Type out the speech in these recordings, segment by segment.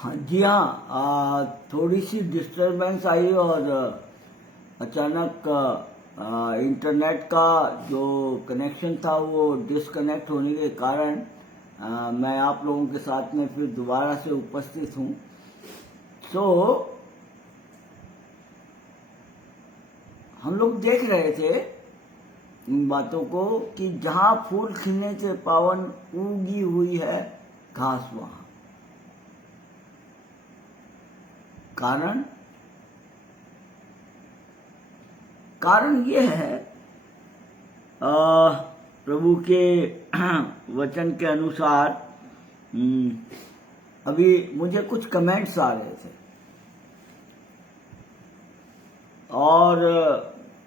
हाँ जी हाँ, थोड़ी सी डिस्टरबेंस आई और अचानक इंटरनेट का जो कनेक्शन था वो डिस्कनेक्ट होने के कारण मैं आप लोगों के साथ में फिर दोबारा से उपस्थित हूँ। तो हम लोग देख रहे थे इन बातों को कि जहाँ फूल खिलने से पावन उगी हुई है घास वहाँ। कारण ये है, प्रभु के वचन के अनुसार अभी मुझे कुछ कमेंट्स आ रहे थे और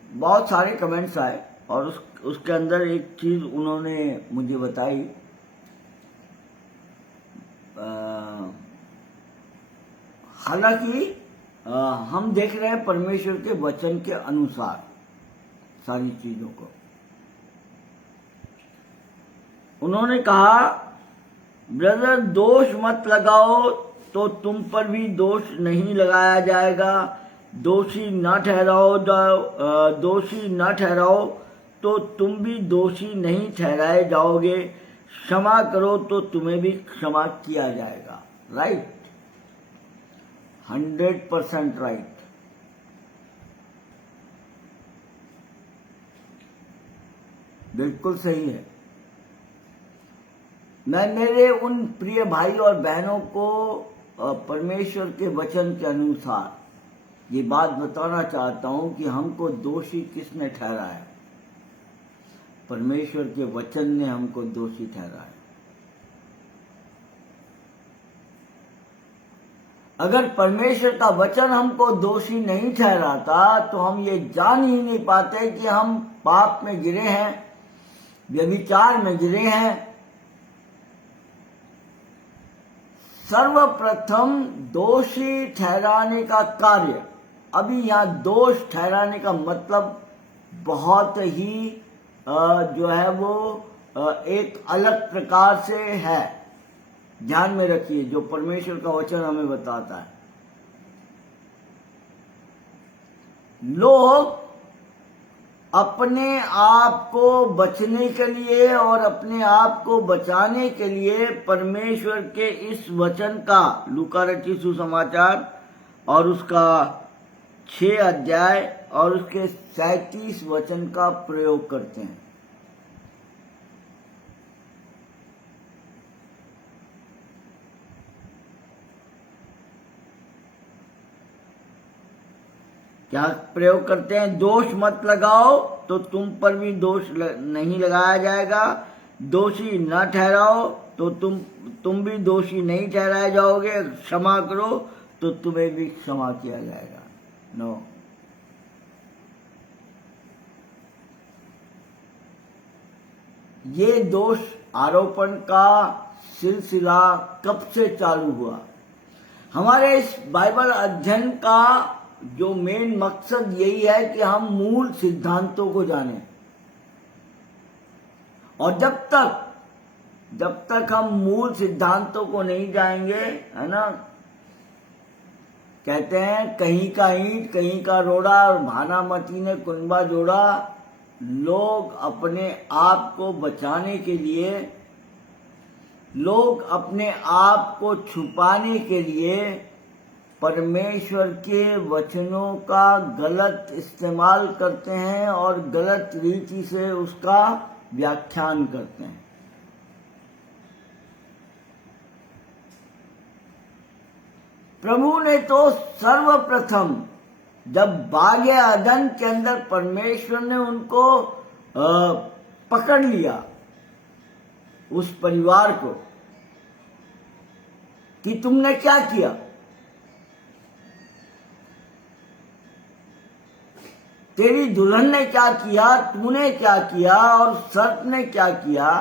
बहुत सारे कमेंट्स आए और उसके अंदर एक चीज उन्होंने मुझे बताई। हालांकि हम देख रहे हैं परमेश्वर के वचन के अनुसार सारी चीजों को। उन्होंने कहा, ब्रदर दोष मत लगाओ तो तुम पर भी दोष नहीं लगाया जाएगा, दोषी न ठहराओ तो तुम भी दोषी नहीं ठहराए जाओगे, क्षमा करो तो तुम्हें भी क्षमा किया जाएगा। Right, 100% right. बिल्कुल सही है। मैं मेरे उन प्रिय भाई और बहनों को परमेश्वर के वचन के अनुसार ये बात बताना चाहता हूं कि हमको दोषी किसने ठहराया? परमेश्वर के वचन ने हमको दोषी ठहराया। अगर परमेश्वर का वचन हमको दोषी नहीं ठहराता तो हम ये जान ही नहीं पाते कि हम पाप में गिरे हैं, व्यभिचार में गिरे हैं। सर्वप्रथम दोषी ठहराने का कार्य, अभी यहां दोष ठहराने का मतलब बहुत ही जो है वो एक अलग प्रकार से है। ध्यान में रखिए जो परमेश्वर का वचन हमें बताता है। लोग अपने आप को बचने के लिए और अपने आप को बचाने के लिए परमेश्वर के इस वचन का, लूका रचित सुसमाचार और उसका 6 अध्याय और उसके 37 वचन का प्रयोग करते हैं। क्या प्रयोग करते हैं? दोष मत लगाओ तो तुम पर भी दोष नहीं लगाया जाएगा, दोषी न ठहराओ तो तुम भी दोषी नहीं ठहराए जाओगे, क्षमा करो तो तुम्हें भी क्षमा किया जाएगा। नो, ये दोष आरोपण का सिलसिला कब से चालू हुआ? हमारे इस बाइबल अध्ययन का जो मेन मकसद यही है कि हम मूल सिद्धांतों को जानें। और जब तक हम मूल सिद्धांतों को नहीं जाएंगे, है ना, कहते हैं कहीं का ईंट कहीं का रोड़ा और भानामती ने कुनबा जोड़ा। लोग अपने आप को बचाने के लिए, लोग अपने आप को छुपाने के लिए परमेश्वर के वचनों का गलत इस्तेमाल करते हैं और गलत रीति से उसका व्याख्यान करते हैं। प्रभु ने तो सर्वप्रथम जब बागे अदन के अंदर परमेश्वर ने उनको पकड़ लिया, उस परिवार को, कि तुमने क्या किया, तेरी दुल्हन ने क्या किया, तूने क्या किया और सर्प ने क्या किया।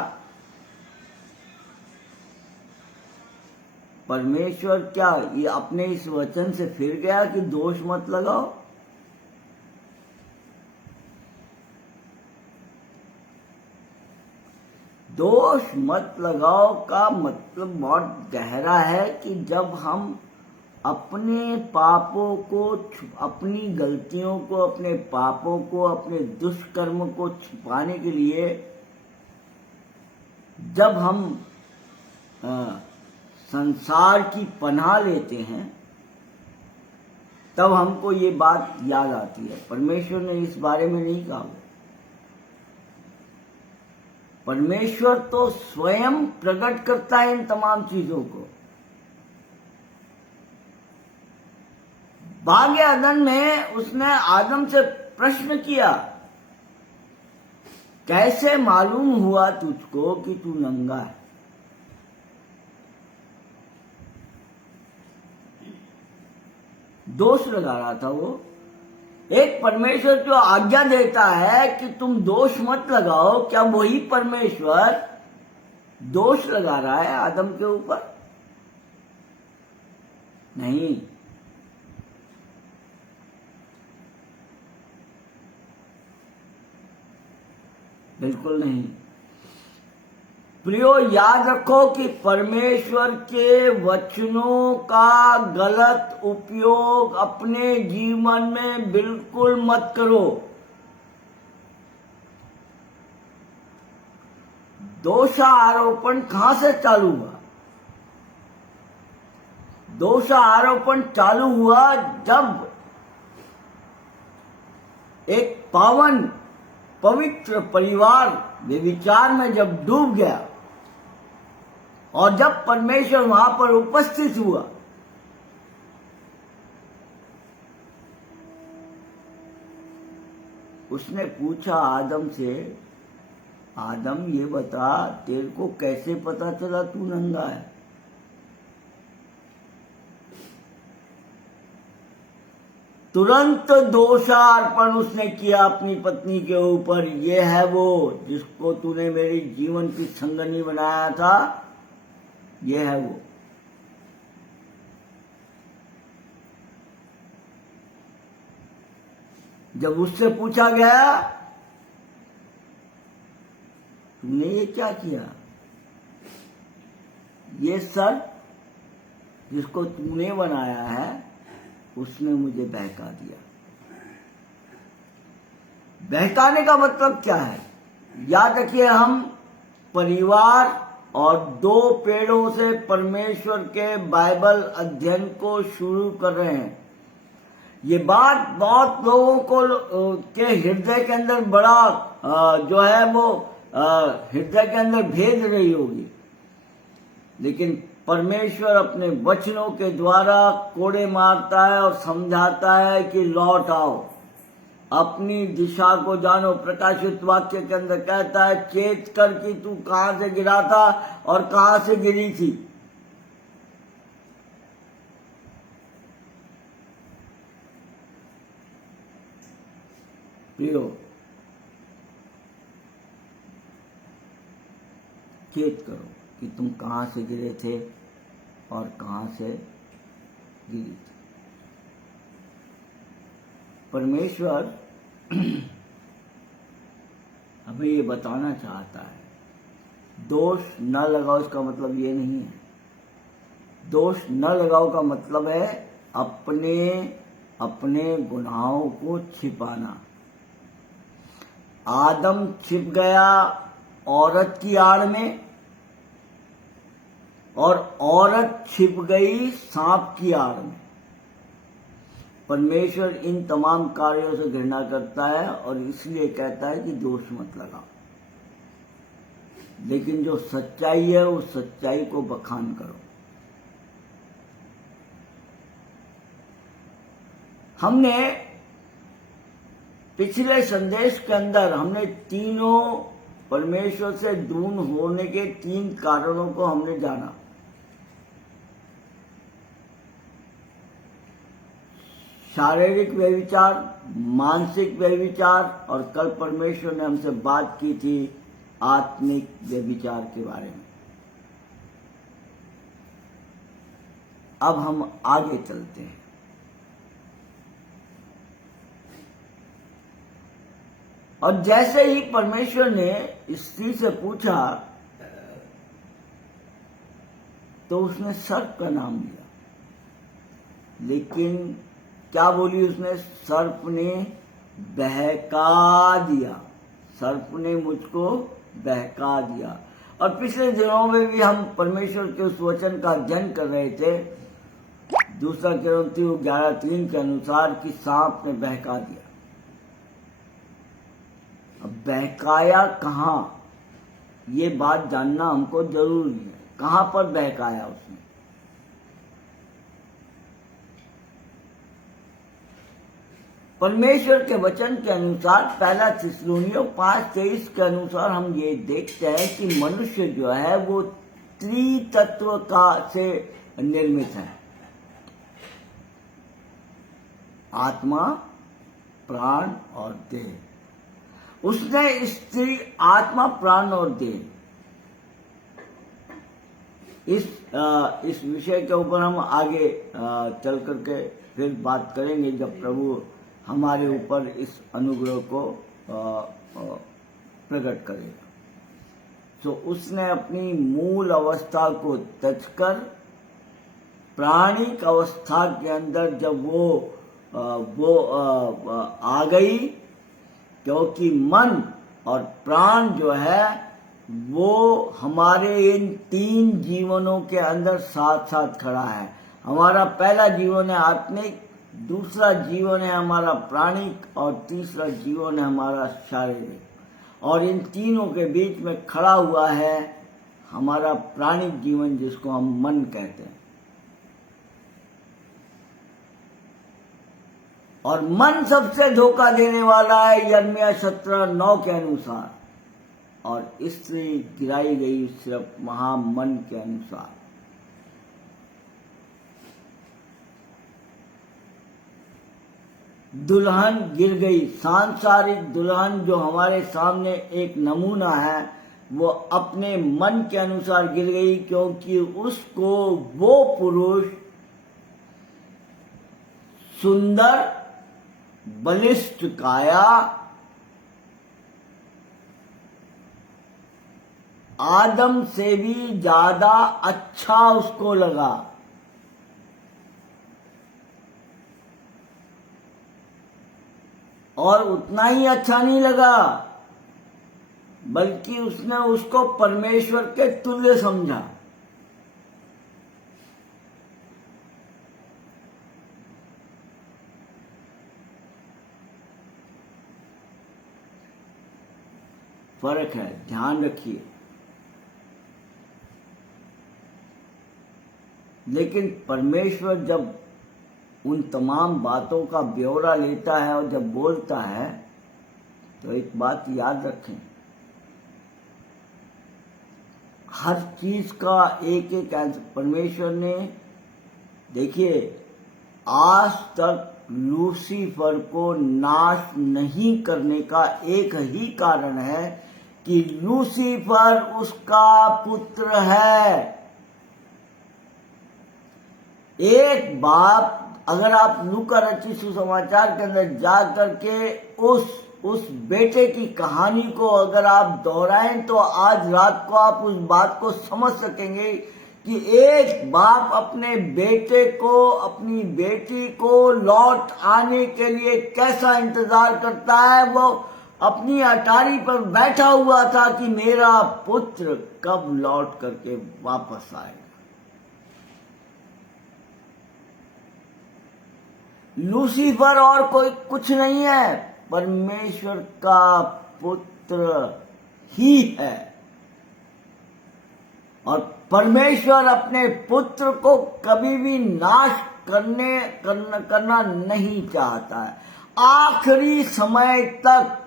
परमेश्वर क्या ये अपने इस वचन से फिर गया कि दोष मत लगाओ? दोष मत लगाओ का मतलब बहुत गहरा है कि जब हम अपने पापों को, अपनी गलतियों को, अपने पापों को, अपने दुष्कर्म को छुपाने के लिए जब हम संसार की पनाह लेते हैं, तब हमको ये बात याद आती है। परमेश्वर ने इस बारे में नहीं कहा। परमेश्वर तो स्वयं प्रकट करता है इन तमाम चीजों को। बागे अदन में उसने आदम से प्रश्न किया, कैसे मालूम हुआ तुझको कि तू नंगा है? दोष लगा रहा था वो। एक परमेश्वर जो आज्ञा देता है कि तुम दोष मत लगाओ, क्या वही परमेश्वर दोष लगा रहा है आदम के ऊपर? नहीं। बिल्कुल नहीं। प्रियो, याद रखो कि परमेश्वर के वचनों का गलत उपयोग अपने जीवन में बिल्कुल मत करो। दोषारोपण कहां से चालू हुआ? दोषारोपण चालू हुआ जब एक पावन पवित्र परिवार व्यभिचार में जब डूब गया और जब परमेश्वर वहां पर उपस्थित हुआ, उसने पूछा आदम से, आदम ये बता, तेरे को कैसे पता चला तू नंगा है? तुरंत दोषारोपण उसने किया अपनी पत्नी के ऊपर। ये है वो जिसको तूने मेरी जीवन की संगनी बनाया था, ये है वो। जब उससे पूछा गया, तुमने ये क्या किया? ये सर जिसको तूने बनाया है उसने मुझे बहका दिया। बहकाने का मतलब क्या है? याद रखिए, हम परिवार और 2 पेड़ों से परमेश्वर के बाइबल अध्ययन को शुरू कर रहे हैं। ये बात बहुत लोगों को के हृदय के अंदर बड़ा जो है वो हृदय के अंदर भेद रही होगी, लेकिन परमेश्वर अपने वचनों के द्वारा कोड़े मारता है और समझाता है कि लौट आओ, अपनी दिशा को जानो। प्रकाशित वाक्य के अंदर कहता है, चेत कर कि तू कहां से गिरा था और कहां से गिरी थी। प्रियो, चेत करो कि तुम कहां से गिरे थे और कहां से गिरी थी। परमेश्वर हमें ये बताना चाहता है। दोष न लगाओ इसका मतलब ये नहीं है। दोष न लगाओ का मतलब है अपने अपने गुनाहों को छिपाना। आदम छिप गया औरत की आड़ में और औरत छिप गई सांप की आड़ में। परमेश्वर इन तमाम कार्यों से घृणा करता है और इसलिए कहता है कि दोष मत लगाओ। लेकिन जो सच्चाई है उस सच्चाई को बखान करो। हमने पिछले संदेश के अंदर हमने तीनों परमेश्वर से दूर होने के 3 कारणों को हमने जाना। शारीरिक व्यभिचार, मानसिक व्यभिचार और कल परमेश्वर ने हमसे बात की थी आत्मिक व्यभिचार के बारे में। अब हम आगे चलते हैं। और जैसे ही परमेश्वर ने स्त्री से पूछा तो उसने सर्प का नाम लिया। लेकिन क्या बोली उसने? सर्प ने बहका दिया, सर्प ने मुझको बहका दिया। और पिछले दिनों में भी हम परमेश्वर के उस वचन का अध्ययन कर रहे थे, 2 कुरिन्थियों 11:3 के अनुसार कि सांप ने बहका दिया। अब बहकाया कहाँ, ये बात जानना हमको जरूरी है। कहां पर बहकाया उसने? परमेश्वर के वचन के अनुसार 1 थिस्सलुनीयों 5:23 के अनुसार हम ये देखते हैं कि मनुष्य जो है वो त्रितत्व का से निर्मित है, आत्मा, प्राण और देह। उसने स्त्री, आत्मा, प्राण और देह, इस विषय के ऊपर हम आगे चल करके फिर बात करेंगे जब प्रभु हमारे ऊपर इस अनुग्रह को प्रकट करेगा। तो उसने अपनी मूल अवस्था को त्यजकर प्राणिक अवस्था के अंदर जब वो आ गई, क्योंकि मन और प्राण जो है वो हमारे इन 3 जीवनों के अंदर साथ साथ खड़ा है। हमारा पहला जीवन है आत्मिक, दूसरा जीवन है हमारा प्राणिक और तीसरा जीवन है हमारा शारीरिक। और इन तीनों के बीच में खड़ा हुआ है हमारा प्राणिक जीवन, जिसको हम मन कहते हैं। और मन सबसे धोखा देने वाला है यिर्मयाह 17:9 के अनुसार, और स्त्री गिराई गई सिर्फ महामन के अनुसार। दुल्हन गिर गई, सांसारिक दुल्हन जो हमारे सामने एक नमूना है, वो अपने मन के अनुसार गिर गई, क्योंकि उसको वो पुरुष सुंदर, बलिष्ठ काया, आदम से भी ज्यादा अच्छा उसको लगा। और उतना ही अच्छा नहीं लगा, बल्कि उसने उसको परमेश्वर के तुल्य समझा। फर्क है, ध्यान रखिए। लेकिन परमेश्वर जब उन तमाम बातों का ब्यौरा लेता है और जब बोलता है, तो एक बात याद रखें, हर चीज का एक एक परमेश्वर ने, देखिए, आज तक लूसीफर को नाश नहीं करने का एक ही कारण है कि लूसीफर उसका पुत्र है। एक बाप, अगर आप लूका रचित सुसमाचार के अंदर जा करके उस बेटे की कहानी को अगर आप दोहराएं, तो आज रात को आप उस बात को समझ सकेंगे कि एक बाप अपने बेटे को, अपनी बेटी को लौट आने के लिए कैसा इंतजार करता है। वो अपनी अटारी पर बैठा हुआ था कि मेरा पुत्र कब लौट करके वापस आएगा। लूसीफर और कोई कुछ नहीं है, परमेश्वर का पुत्र ही है। और परमेश्वर अपने पुत्र को कभी भी नाश करना नहीं चाहता है। आखिरी समय तक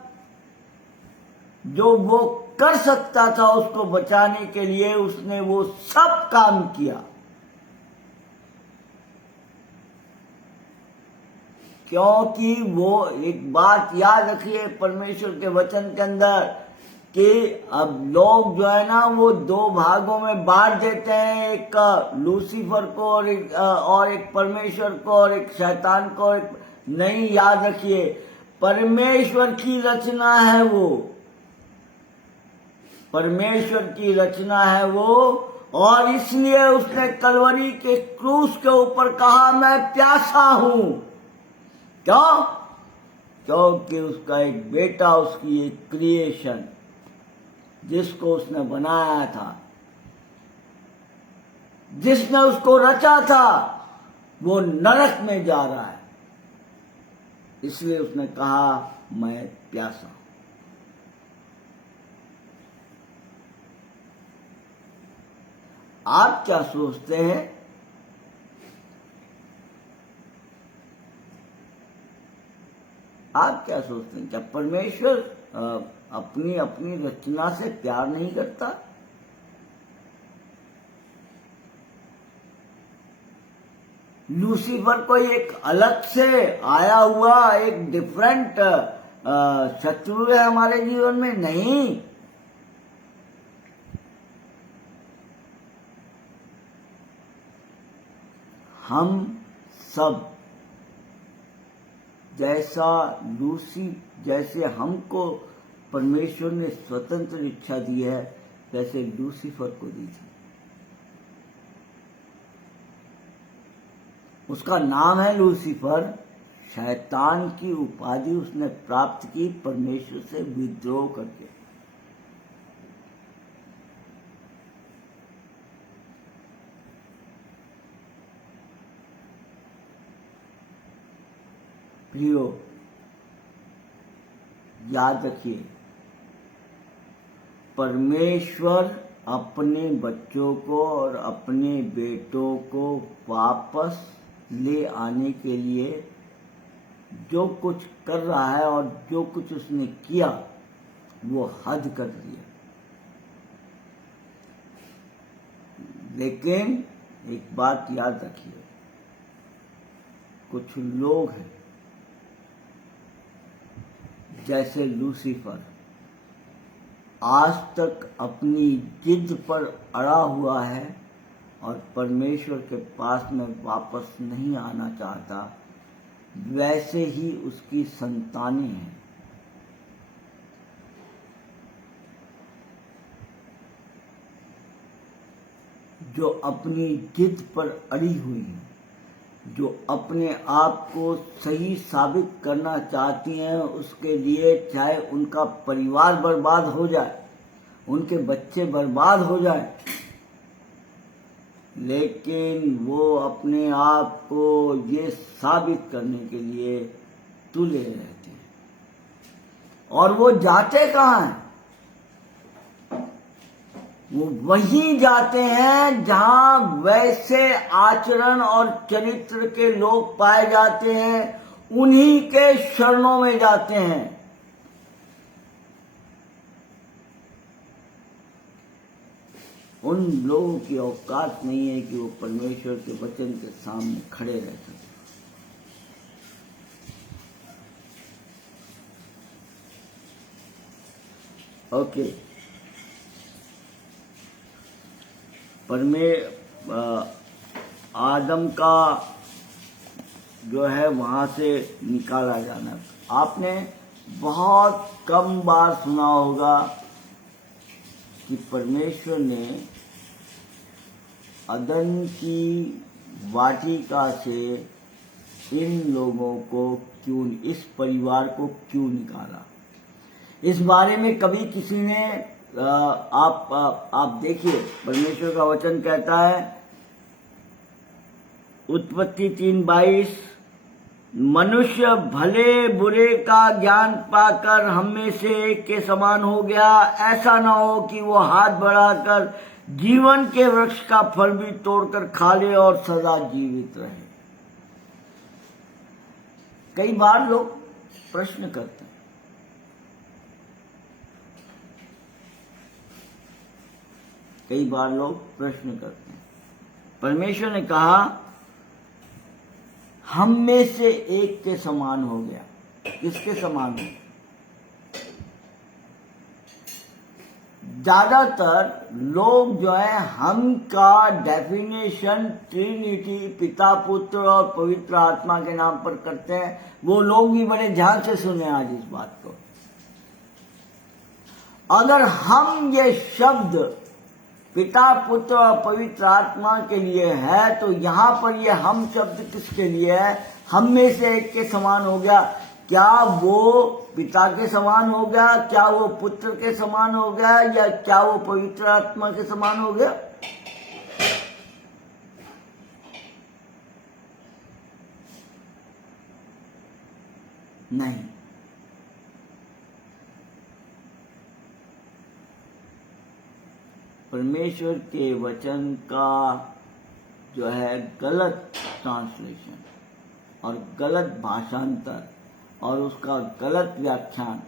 जो वो कर सकता था उसको बचाने के लिए, उसने वो सब काम किया। क्योंकि वो, एक बात याद रखिए परमेश्वर के वचन के अंदर, कि अब लोग जो है ना वो 2 भागों में बांट देते हैं, एक लूसीफर को और एक परमेश्वर को और एक शैतान को। नहीं, याद रखिए, परमेश्वर की रचना है वो, परमेश्वर की रचना है वो, और इसलिए उसने कलवरी के क्रूस के ऊपर कहा, मैं प्यासा हूं। क्यों? क्योंकि उसका एक बेटा, उसकी एक क्रिएशन जिसको उसने बनाया था, जिसने उसको रचा था, वो नरक में जा रहा है। इसलिए उसने कहा, मैं प्यासा हूं। आप क्या सोचते हैं? आप क्या सोचते हैं? क्या परमेश्वर अपनी अपनी रचना से प्यार नहीं करता? लूसीफर कोई एक अलग से आया हुआ एक डिफरेंट शत्रु है हमारे जीवन में? नहीं। हम सब जैसे हमको परमेश्वर ने स्वतंत्र इच्छा दी है, वैसे लूसीफर को दी थी। उसका नाम है लूसीफर। शैतान की उपाधि उसने प्राप्त की परमेश्वर से विद्रोह करके। प्रियो, याद रखिए, परमेश्वर अपने बच्चों को और अपने बेटों को वापस ले आने के लिए जो कुछ कर रहा है और जो कुछ उसने किया, वो हद कर दिया। लेकिन एक बात याद रखिए, कुछ लोग हैं जैसे लूसीफर, आज तक अपनी जिद पर अड़ा हुआ है और परमेश्वर के पास में वापस नहीं आना चाहता। वैसे ही उसकी संतानें हैं। जो अपनी जिद पर अड़ी हुई हैं, जो अपने आप को सही साबित करना चाहती हैं, उसके लिए चाहे उनका परिवार बर्बाद हो जाए, उनके बच्चे बर्बाद हो जाए, लेकिन वो अपने आप को ये साबित करने के लिए तुले रहते हैं। और वो जाते कहाँ हैं? वो वहीं जाते हैं जहां वैसे आचरण और चरित्र के लोग पाए जाते हैं, उन्हीं के शरणों में जाते हैं। उन लोगों की औकात नहीं है कि वो परमेश्वर के वचन के सामने खड़े रह सकें। ओके, आदम का जो है वहां से निकाला जाना। आपने बहुत कम बार सुना होगा कि परमेश्वर ने अदन की वाटिका से इन लोगों को क्यों, इस परिवार को क्यों निकाला। इस बारे में कभी किसी ने आप देखिए, परमेश्वर का वचन कहता है, उत्पत्ति 3:22, मनुष्य भले बुरे का ज्ञान पाकर हम में से एक के समान हो गया, ऐसा न हो कि वो हाथ बढ़ाकर जीवन के वृक्ष का फल भी तोड़कर खा ले और सदा जीवित रहे। कई बार लोग प्रश्न करते हैं, परमेश्वर ने कहा हम में से एक के समान हो गया। किसके समान हो? ज्यादातर लोग जो है हम का डेफिनेशन ट्रिनिटी, पिता, पुत्र और पवित्र आत्मा के नाम पर करते हैं। वो लोग भी बड़े ध्यान से सुने आज इस बात को। अगर हम ये शब्द पिता पुत्र और पवित्र आत्मा के लिए है, तो यहाँ पर ये हम शब्द किसके लिए है? हम में से एक के समान हो गया। क्या वो पिता के समान हो गया? क्या वो पुत्र के समान हो गया? या क्या वो पवित्र आत्मा के समान हो गया? नहीं। परमेश्वर के वचन का जो है गलत ट्रांसलेशन और गलत भाषांतर और उसका गलत व्याख्यान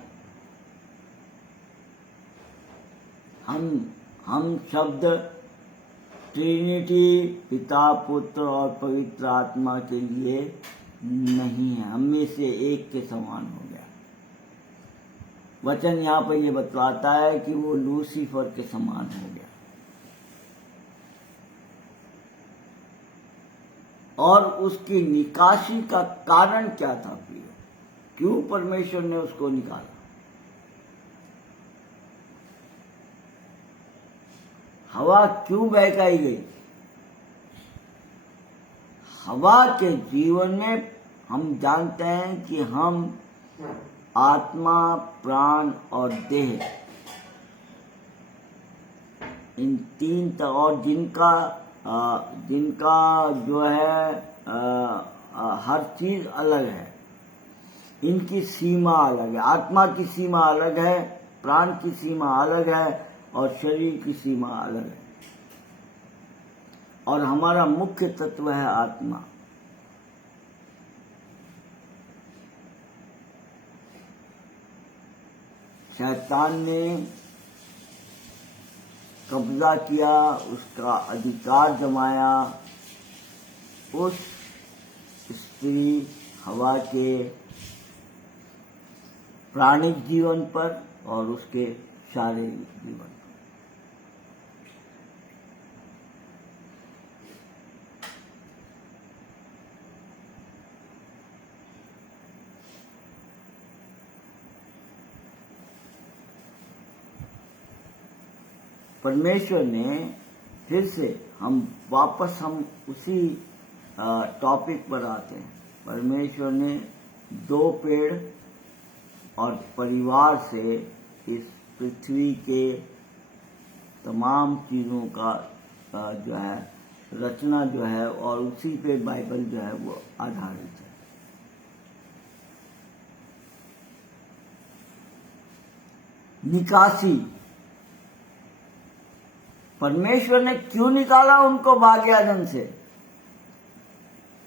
हम शब्द ट्रिनिटी पिता पुत्र और पवित्र आत्मा के लिए नहीं है, हम में से एक के समान हो गया। वचन यहाँ पर ये बतलाता है कि वो लूसीफर के समान हो गया। और उसकी निकासी का कारण क्या था प्रिय? क्यों परमेश्वर ने उसको निकाला? हवा क्यों बहकाई गई? हवा के जीवन में हम जानते हैं कि हम आत्मा, प्राण और देह, इन तीन और जिनका जो है हर चीज अलग है, इनकी सीमा अलग है। आत्मा की सीमा अलग है, प्राण की सीमा अलग है और शरीर की सीमा अलग है। और हमारा मुख्य तत्व है आत्मा। शैतान ने कब्जा किया, उसका अधिकार जमाया उस स्त्री हवा के प्राणिक जीवन पर और उसके शारीरिक जीवन पर। परमेश्वर ने फिर से हम उसी टॉपिक पर आते हैं। परमेश्वर ने दो पेड़ और परिवार से इस पृथ्वी के तमाम चीजों का जो है रचना जो है, और उसी पे बाइबल जो है वो आधारित है। निकासी, परमेश्वर ने क्यों निकाला उनको भाग्यादन से?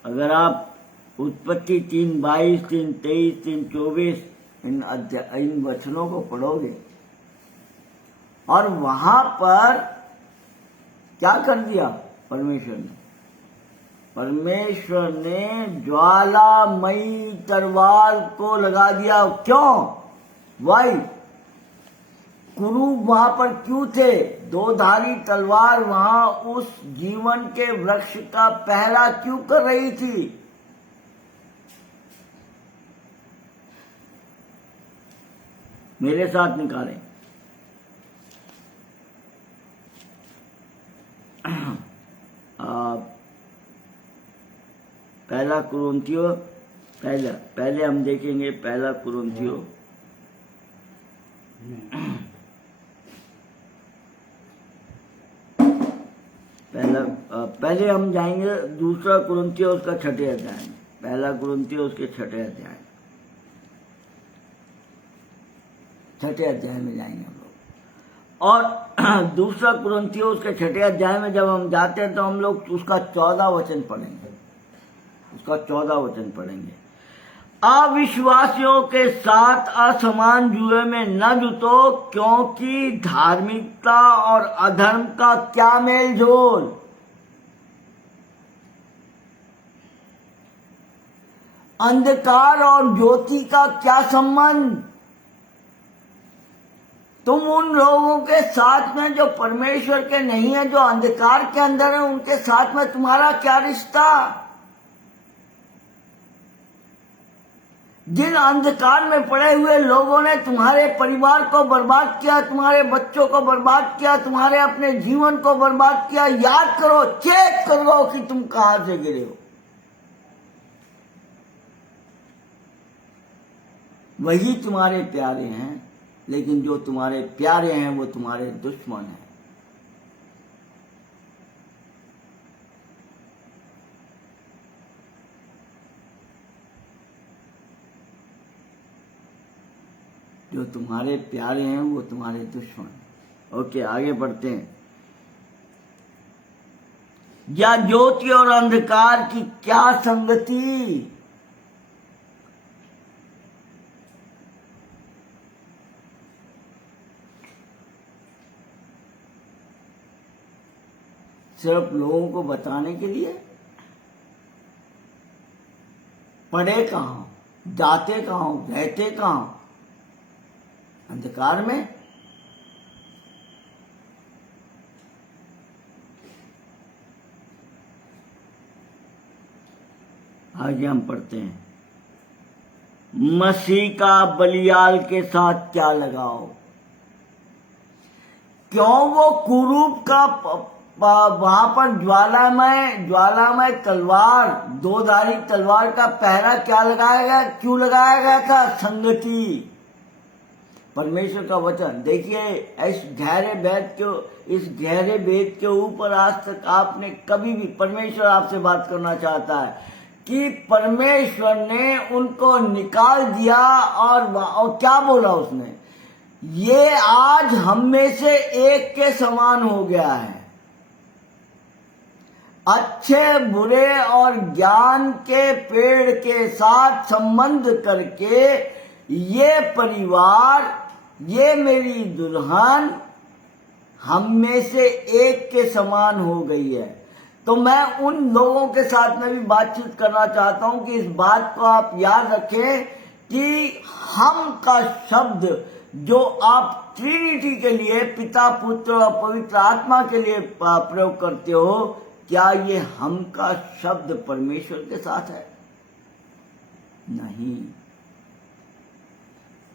अगर आप उत्पत्ति 3:22, 3:23, 3:24 इन वचनों को पढ़ोगे, और वहां पर क्या कर दिया परमेश्वर ने? परमेश्वर ने ज्वालामयी तलवार को लगा दिया। क्यों? वाई कुरूब वहां पर क्यों थे? दो धारी तलवार वहां उस जीवन के वृक्ष का पहरा क्यों कर रही थी? मेरे साथ निकालें। पहला कुरिन्थियों, पहले हम देखेंगे पहला कुरिन्थियों पहले हम जाएंगे दूसरा कुरिन्थियों उसका 6ठे अध्याय में। पहला कुरिन्थियों उसके 6ठे अध्याय, 6ठे अध्याय में जाएंगे हम लोग। और दूसरा कुरिन्थियों उसके 6ठे अध्याय में जब हम जाते हैं तो हम लोग उसका 14 वचन पढ़ेंगे। उसका 14 वचन पढ़ेंगे। अविश्वासियों के साथ असमान जुए में न जुटो, क्योंकि धार्मिकता और अधर्म का क्या मेल जोल? अंधकार और ज्योति का क्या संबंध? तुम उन लोगों के साथ में जो परमेश्वर के नहीं है, जो अंधकार के अंदर है, उनके साथ में तुम्हारा क्या रिश्ता? जिन अंधकार में पड़े हुए लोगों ने तुम्हारे परिवार को बर्बाद किया, तुम्हारे बच्चों को बर्बाद किया, तुम्हारे अपने जीवन को बर्बाद किया, याद करो, चेक करो कि तुम कहां से गिरे हो। वही तुम्हारे प्यारे हैं, लेकिन जो तुम्हारे प्यारे हैं वो तुम्हारे दुश्मन हैं। जो तुम्हारे प्यारे हैं वो तुम्हारे दुश्मन हैं। ओके, आगे बढ़ते हैं। या ज्योति और अंधकार की क्या संगति। सिर्फ लोगों को बताने के लिए। पढ़े कहां, जाते कहां, रहते कहां, अंधकार में। आगे हम पढ़ते हैं, मसीह का बलियाल के साथ क्या लगाओ। क्यों वो कुरूप का वहां पर ज्वालामय तलवार, दोधारी तलवार का पहरा क्या लगाया गया, क्यों लगाया गया था। संगति, परमेश्वर का वचन। देखिए, इस गहरे भेद के ऊपर आज तक आपने कभी भी, परमेश्वर आपसे बात करना चाहता है कि परमेश्वर ने उनको निकाल दिया और क्या बोला उसने, ये आज हम में से एक के समान हो गया है। अच्छे बुरे और ज्ञान के पेड़ के साथ संबंध करके ये परिवार, ये मेरी दुल्हन हम में से एक के समान हो गई है। तो मैं उन लोगों के साथ में भी बातचीत करना चाहता हूं कि इस बात को आप याद रखें कि हम का शब्द जो आप ट्रिनिटी के लिए, पिता, पुत्र और पवित्र आत्मा के लिए प्रयोग करते हो, क्या ये हम का शब्द परमेश्वर के साथ है? नहीं।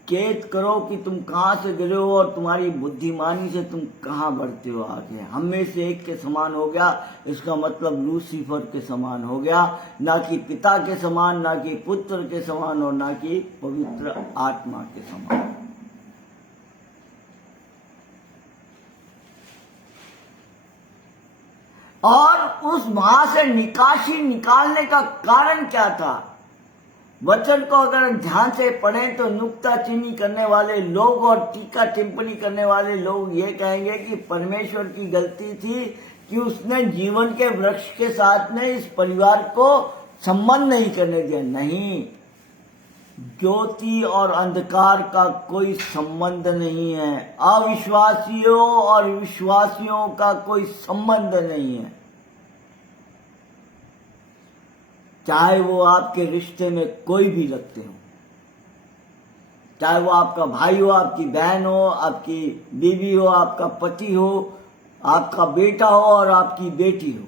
चेत करो कि तुम कहां से गिरे हो और तुम्हारी बुद्धिमानी से तुम कहां बढ़ते हो आगे। हम में से एक के समान हो गया, इसका मतलब लूसीफर के समान हो गया, ना कि पिता के समान, ना कि पुत्र के समान और ना कि पवित्र आत्मा के समान। और उस वहां से निकासी निकालने का कारण क्या था? वचन को अगर ध्यान से पढ़ें तो नुक्ताचीनी करने वाले लोग और टीका टिप्पणी करने वाले लोग ये कहेंगे कि परमेश्वर की गलती थी कि उसने जीवन के वृक्ष के साथ में इस परिवार को संबंध नहीं करने दिया। नहीं, ज्योति और अंधकार का कोई संबंध नहीं है। अविश्वासियों और विश्वासियों का कोई संबंध नहीं है। चाहे वो आपके रिश्ते में कोई भी लगते हो, चाहे वो आपका भाई हो, आपकी बहन हो, आपकी बीवी हो, आपका पति हो, आपका बेटा हो और आपकी बेटी हो।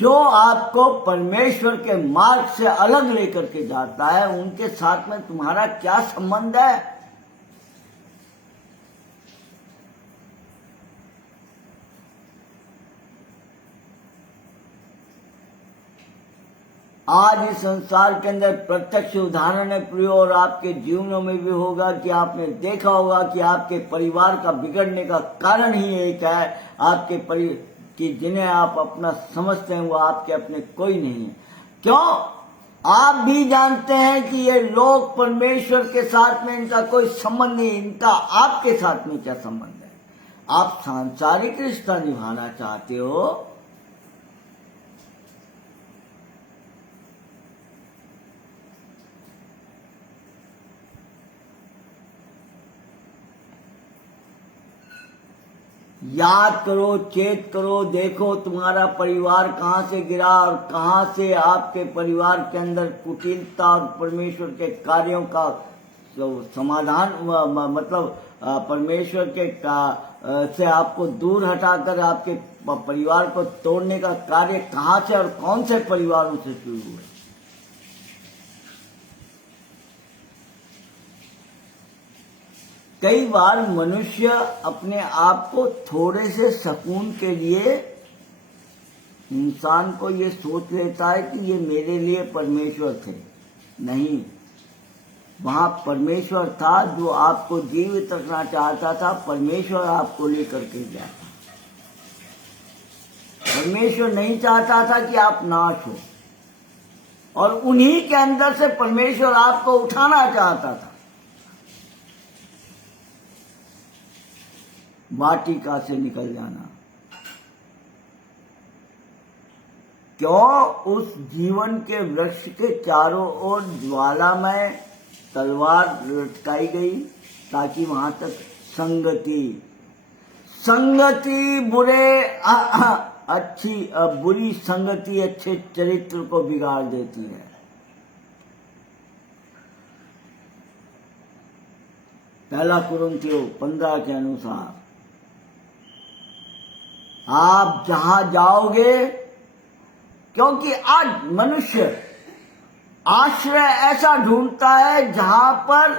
जो आपको परमेश्वर के मार्ग से अलग लेकर के जाता है, उनके साथ में तुम्हारा क्या संबंध है? आज इस संसार के अंदर प्रत्यक्ष उदाहरण है प्रियो, और आपके जीवनों में भी होगा कि आपने देखा होगा कि आपके परिवार का बिगड़ने का कारण ही एक है, आपके कि जिन्हें आप अपना समझते हैं वो आपके अपने कोई नहीं है। क्यों? आप भी जानते हैं कि ये लोग परमेश्वर के साथ में इनका कोई संबंध नहीं। इनका आपके साथ में क्या संबंध है? आप सांसारिक रिश्ता निभाना चाहते हो, याद करो, चेत करो, देखो तुम्हारा परिवार कहां से गिरा और कहां से आपके परिवार के अंदर कुटिलता और परमेश्वर के कार्यों का समाधान, मतलब परमेश्वर के से आपको दूर हटाकर आपके परिवार को तोड़ने का कार्य कहां से और कौन से परिवारों से शुरू हुए? कई बार मनुष्य अपने आप को थोड़े से सुकून के लिए इंसान को ये सोच लेता है कि ये मेरे लिए परमेश्वर थे। नहीं, वहां परमेश्वर था जो आपको जीवित रखना चाहता था। परमेश्वर आपको लेकर के गया था। परमेश्वर नहीं चाहता था कि आप नाश हो, और उन्हीं के अंदर से परमेश्वर आपको उठाना चाहता था। वाटिका से निकल जाना क्यों? उस जीवन के वृक्ष के चारों ओर ज्वालामय तलवार लटकाई गई ताकि वहां तक संगति बुरी संगति अच्छे चरित्र को बिगाड़ देती है। पहला कुरिन्थियों 15 के अनुसार आप जहां जाओगे, क्योंकि आज मनुष्य आश्रय ऐसा ढूंढता है जहां पर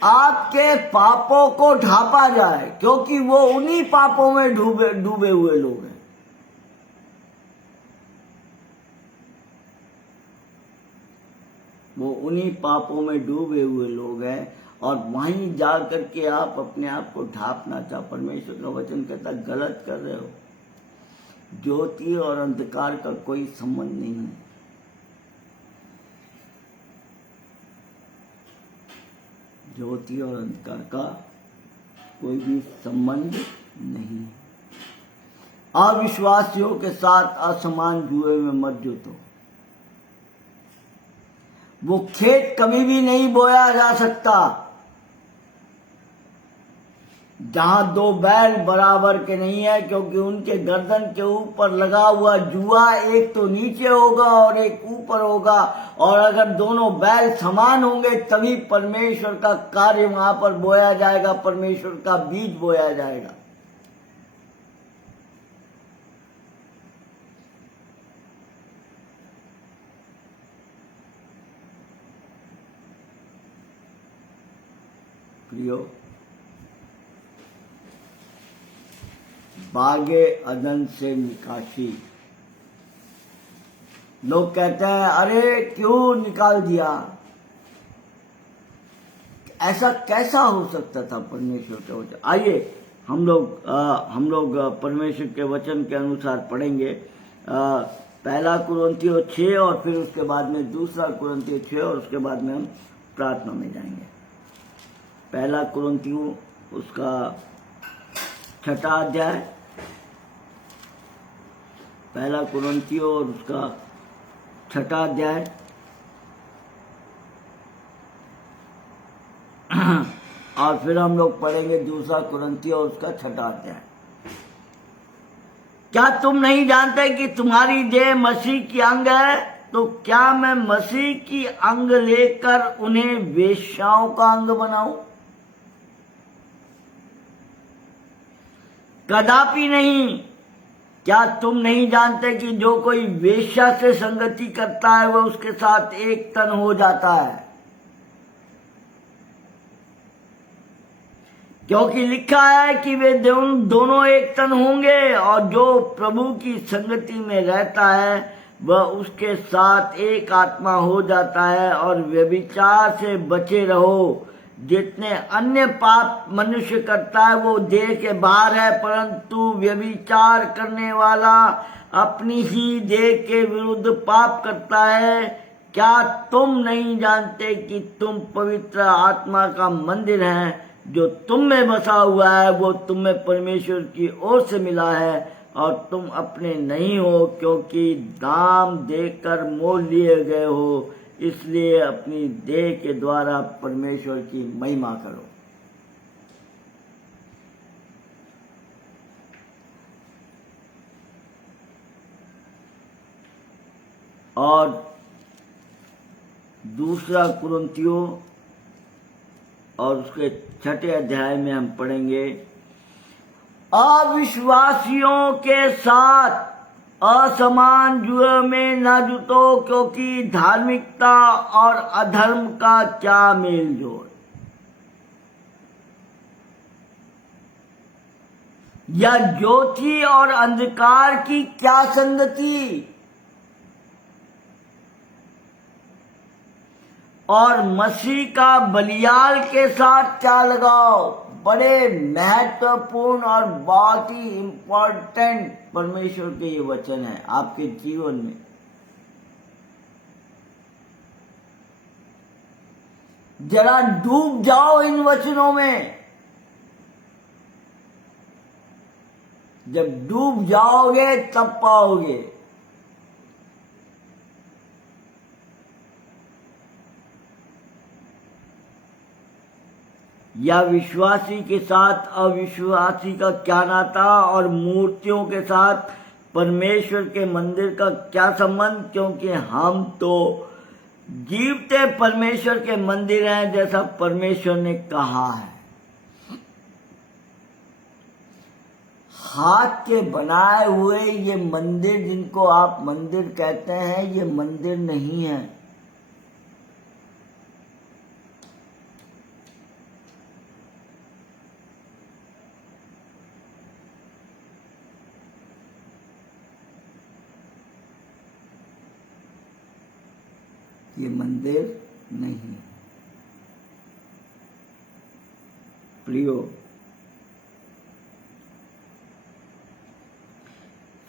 आपके पापों को ढांपा जाए, क्योंकि वो उन्हीं पापों में डूबे हुए लोग हैं। वो उन्हीं पापों में डूबे हुए लोग हैं, और वहीं जाकर के आप अपने आप को ढांपना चाह। परमेश्वर का वचन कहता गलत कर रहे हो। ज्योति और अंधकार का कोई संबंध नहीं है। ज्योति और अंधकार का कोई भी संबंध नहीं। अविश्वासियों के साथ असमान जुए में मत जुटो। वो खेत कभी भी नहीं बोया जा सकता जहां दो बैल बराबर के नहीं है, क्योंकि उनके गर्दन के ऊपर लगा हुआ जुआ एक तो नीचे होगा और एक ऊपर होगा, और अगर दोनों बैल समान होंगे तभी परमेश्वर का कार्य वहां पर बोया जाएगा, परमेश्वर का बीज बोया जाएगा। प्रियो, बागे अदन से निकासी। लोग कहते हैं अरे क्यों निकाल दिया? ऐसा कैसा हो सकता था परमेश्वर के वचन? आइए हम लोग परमेश्वर के वचन के अनुसार पढ़ेंगे। पहला कुरिन्थियों 6 और फिर उसके बाद में दूसरा कुरिन्थियों 6 और उसके बाद में हम प्रार्थना में जाएंगे। पहला कुरिन्थियों उसका 6ठा अध्याय, पहला कुरिन्थियों और उसका 6ठा अध्याय और फिर हम लोग पढ़ेंगे दूसरा कुरिन्थियों और उसका 6ठा अध्याय। क्या तुम नहीं जानते कि तुम्हारी देह मसीह की अंग है? तो क्या मैं मसीह की अंग लेकर उन्हें वेश्याओं का अंग बनाऊं? कदापि नहीं। क्या तुम नहीं जानते कि जो कोई वेश्या से संगति करता है वह उसके साथ एक तन हो जाता है? क्योंकि लिखा है कि वे दोनों एक तन होंगे, और जो प्रभु की संगति में रहता है वह उसके साथ एक आत्मा हो जाता है। और व्यभिचार से बचे रहो। जितने अन्य पाप मनुष्य करता है वो देह के बाहर है, परंतु व्यभिचार करने वाला अपनी ही देह के विरुद्ध पाप करता है। क्या तुम नहीं जानते कि तुम पवित्र आत्मा का मंदिर है जो तुम में बसा हुआ है? वो तुम में परमेश्वर की ओर से मिला है, और तुम अपने नहीं हो, क्योंकि दाम देकर मोल लिए गए हो। इसलिए अपनी देह के द्वारा परमेश्वर की महिमा करो। और दूसरा कुरिन्थियों और उसके 6ठे अध्याय में हम पढ़ेंगे अविश्वासियों के साथ असमान जुए में न जुटो, क्योंकि धार्मिकता और अधर्म का क्या मेल जोल। या ज्योति और अंधकार की क्या संगति, और मसीह का बलियाल के साथ क्या लगाओ। बड़े महत्वपूर्ण और बहुत ही इंपॉर्टेंट परमेश्वर के ये वचन है आपके जीवन में। जरा डूब जाओ इन वचनों में। जब डूब जाओगे तब पाओगे। या विश्वासी के साथ अविश्वासी का क्या नाता, और मूर्तियों के साथ परमेश्वर के मंदिर का क्या संबंध, क्योंकि हम तो जीवते परमेश्वर के मंदिर हैं, जैसा परमेश्वर ने कहा है। हाथ के बनाए हुए ये मंदिर, जिनको आप मंदिर कहते हैं, ये मंदिर नहीं है। ये मंदिर नहीं है प्रियो।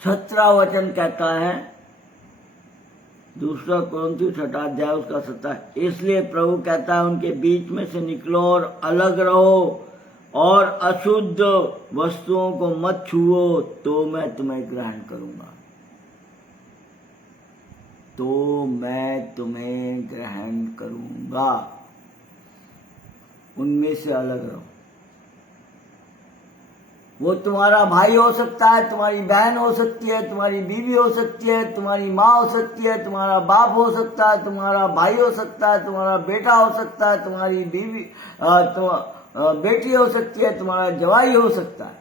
17 वचन कहता है, दूसरा कोरिन्थियों 6 अध्याय उसका 17, इसलिए प्रभु कहता है उनके बीच में से निकलो और अलग रहो, और अशुद्ध वस्तुओं को मत छुओ, तो मैं तुम्हें ग्रहण करूंगा। तो मैं तुम्हें ग्रहण करूंगा। उनमें से अलग रहो। वो तुम्हारा भाई हो सकता है, तुम्हारी बहन हो सकती है, तुम्हारी बीवी हो सकती है, तुम्हारी माँ हो सकती है, तुम्हारा बाप हो सकता है, तुम्हारा भाई हो सकता है, तुम्हारा बेटा हो सकता है, तुम्हारी बीवी बेटी हो सकती है, तुम्हारा जवाई हो सकता है।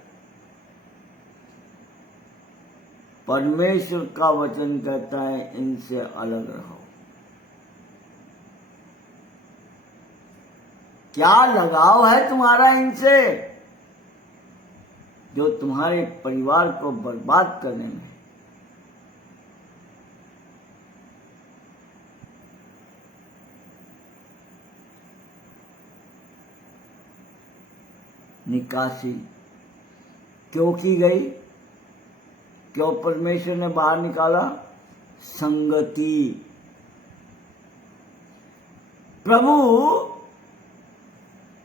परमेश्वर का वचन कहता है इनसे अलग रहो। क्या लगाव है तुम्हारा इनसे, जो तुम्हारे परिवार को बर्बाद करने में। निकासी क्यों की गई, क्यों परमेश्वर ने बाहर निकाला? संगति। प्रभु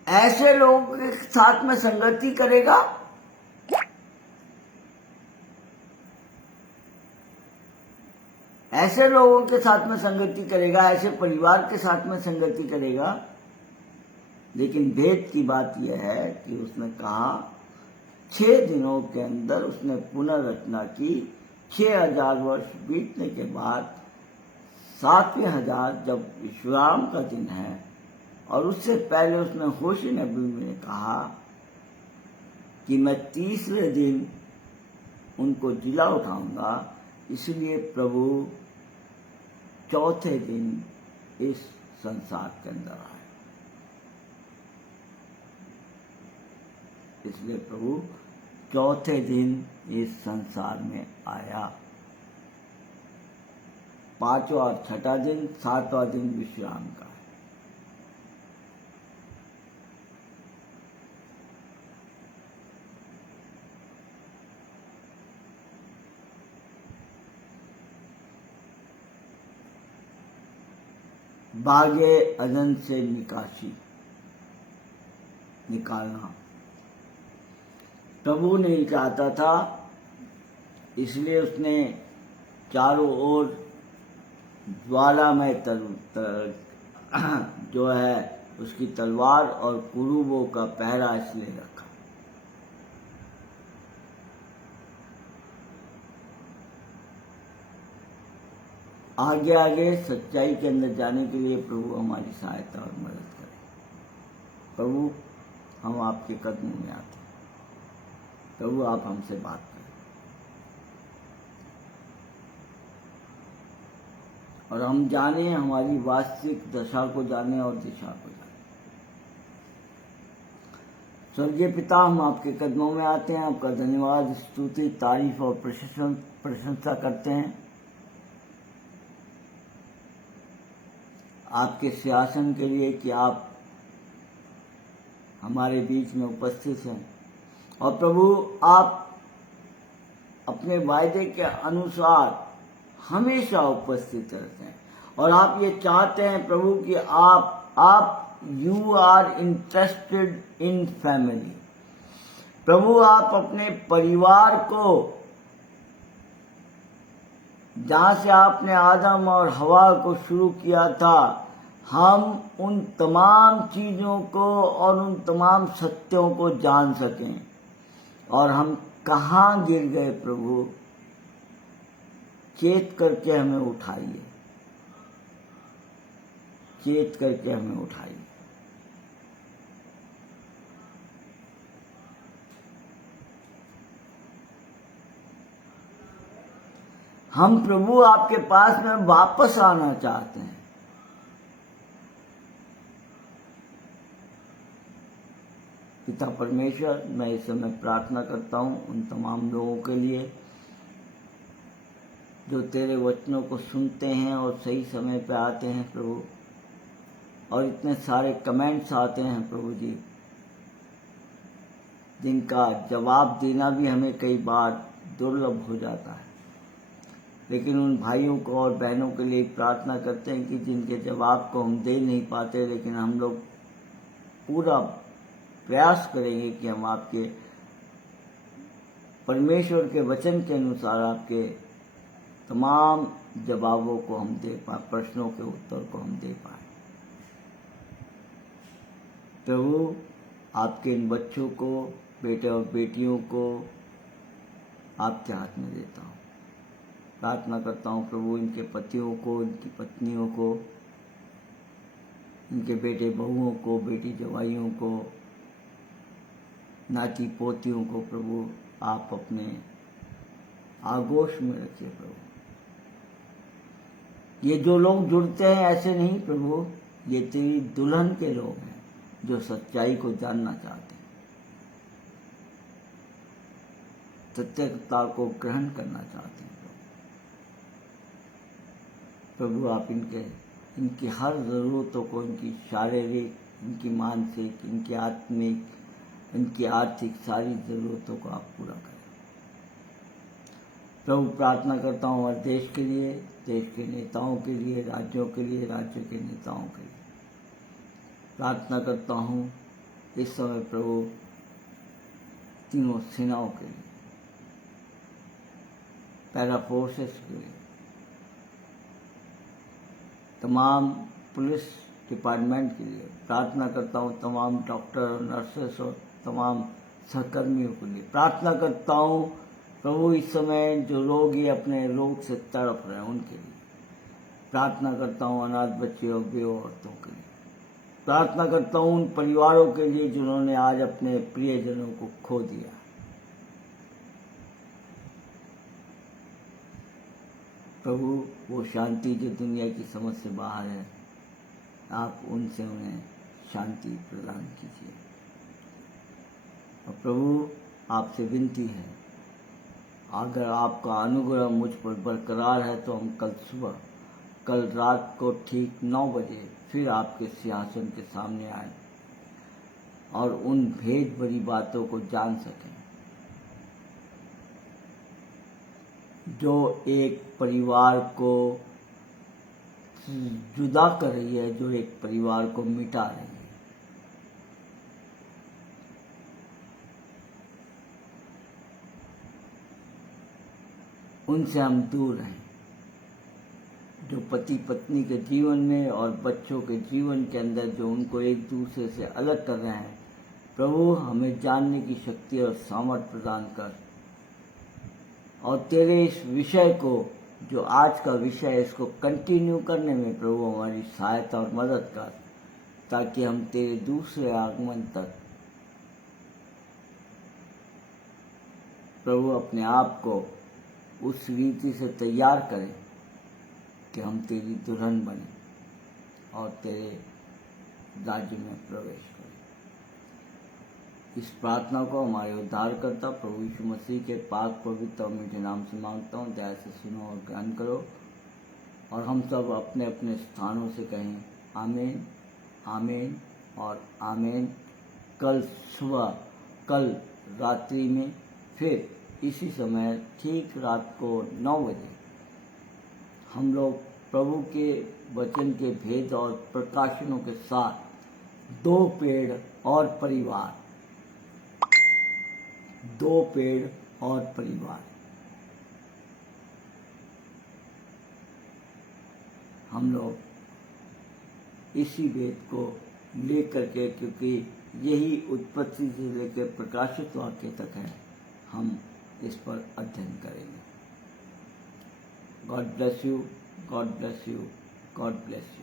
ऐसे लोगों के साथ में संगति करेगा, ऐसे लोगों के साथ में संगति करेगा, ऐसे परिवार के साथ में संगति करेगा। लेकिन भेद की बात यह है कि उसने कहा 6 दिनों के अंदर उसने पुनर्रचना की। 6000 वर्ष बीतने के बाद 7वें हजार जब विश्राम का दिन है, और उससे पहले उसने होशी नबी में कहा कि मैं तीसरे दिन उनको जिला उठाऊंगा। इसलिए प्रभु चौथे दिन इस संसार के अंदर आए। इसलिए प्रभु चौथे दिन इस संसार में आया। 5वां और 6ठा दिन, 7वां दिन विश्राम का है। बागे अदन से निकालना प्रभु नहीं चाहता था, इसलिए उसने चारों ओर ज्वालामय जो है उसकी तलवार और कुरूबों का पहरा इसलिए रखा। आगे आगे सच्चाई के अंदर जाने के लिए प्रभु हमारी सहायता और मदद करे। प्रभु हम आपके कदमों में आते हैं। प्रभु आप हमसे बात करें और हम जाने, हमारी वास्तविक दशा को जाने और दिशा को जाने। स्वर्गीय पिता, हम आपके कदमों में आते हैं, आपका धन्यवाद, स्तुति, तारीफ और प्रशंसा करते हैं आपके सिंहासन के लिए कि आप हमारे बीच में उपस्थित हैं। और प्रभु आप अपने वायदे के अनुसार हमेशा उपस्थित रहते हैं और आप ये चाहते हैं प्रभु कि आप you are interested in family. प्रभु आप अपने परिवार को, जहां से आपने आदम और हवा को शुरू किया था, हम उन तमाम चीजों को और उन तमाम सत्यों को जान सकें और हम कहाँ गिर गए प्रभु, चेत करके हमें उठाइए, चेत करके हमें उठाइए। हम प्रभु आपके पास में वापस आना चाहते हैं। पिता परमेश्वर, मैं इस समय प्रार्थना करता हूं उन तमाम लोगों के लिए जो तेरे वचनों को सुनते हैं और सही समय पे आते हैं प्रभु, और इतने सारे कमेंट्स आते हैं प्रभु जी, जिनका जवाब देना भी हमें कई बार दुर्लभ हो जाता है। लेकिन उन भाइयों को और बहनों के लिए प्रार्थना करते हैं कि जिनके जवाब को हम दे नहीं पाते, लेकिन हम लोग पूरा प्रयास करेंगे कि हम आपके परमेश्वर के वचन के अनुसार आपके तमाम जवाबों को हम दे पाए, प्रश्नों के उत्तर को हम दे पाए। प्रभु आपके इन बच्चों को, बेटे और बेटियों को आपके हाथ में देता हूँ। प्रार्थना करता हूँ प्रभु इनके पतियों को, इनकी पत्नियों को, इनके बेटे बहुओं को, बेटी जवाइयों को, नाती पोतियों को प्रभु आप अपने आगोश में रखिए प्रभु। ये जो लोग जुड़ते हैं ऐसे नहीं प्रभु, ये तेरी दुल्हन के लोग हैं जो सच्चाई को जानना चाहते हैं, सत्यता को ग्रहण करना चाहते हैं। प्रभु आप इनकी हर जरूरतों को, इनकी शारीरिक, इनकी मानसिक, इनकी आत्मिक, इनकी आर्थिक सारी जरूरतों को आप पूरा करें। प्रभु प्रार्थना करता हूँ हर देश के लिए, देश के नेताओं के लिए, राज्यों के लिए, राज्य के नेताओं के लिए। प्रार्थना करता हूँ इस समय प्रभु तीनों सेनाओं के लिए, पैरा फोर्सेस के लिए, तमाम पुलिस डिपार्टमेंट के लिए। प्रार्थना करता हूँ तमाम डॉक्टर और नर्सेस और तमाम सहकर्मियों के लिए। प्रार्थना करता हूँ प्रभु इस समय जो लोग ये अपने रोग से तड़प रहे हैं उनके लिए। प्रार्थना करता हूँ अनाथ बच्चे और बेवा औरतों के लिए। प्रार्थना करता हूँ उन परिवारों के लिए जिन्होंने आज अपने प्रियजनों को खो दिया। प्रभु वो शांति जो दुनिया की समझ से बाहर है, आप उनसे उन्हें शांति प्रदान कीजिए। और प्रभु आपसे विनती है, अगर आपका अनुग्रह मुझ पर बरकरार है तो हम कल रात को ठीक 9 बजे फिर आपके सिंहासन के सामने आए और उन भेद भरी बातों को जान सकें जो एक परिवार को जुदा कर रही है, जो एक परिवार को मिटा रही है। उनसे हम दूर रहें। जो पति पत्नी के जीवन में और बच्चों के जीवन के अंदर जो उनको एक दूसरे से अलग कर रहे हैं, प्रभु हमें जानने की शक्ति और सामर्थ्य प्रदान कर, और तेरे इस विषय को जो आज का विषय है इसको कंटिन्यू करने में प्रभु हमारी सहायता और मदद कर, ताकि हम तेरे दूसरे आगमन तक प्रभु अपने आप को उस रीति से तैयार करे कि हम तेरी दुल्हन बने और तेरे राज्य में प्रवेश करें। इस प्रार्थना को हमारे उद्धारकर्ता प्रभु यीशु मसीह के पाक पवित्र और मीठे नाम से मांगता हूँ। दया से सुनो और ग्रहण करो, और हम सब अपने अपने स्थानों से कहें आमीन, आमीन और आमीन। कल सुबह, कल रात्रि में फिर इसी समय ठीक रात को 9 बजे हम लोग प्रभु के वचन के भेद और प्रकाशनों के साथ 2 पेड़ और परिवार, 2 पेड़ और परिवार, हम लोग इसी वेद को लेकर के, क्योंकि यही उत्पत्ति से लेकर प्रकाशित वाक्य तक है, हम इस पर अध्ययन करेंगे। God bless you, God bless you, God bless you.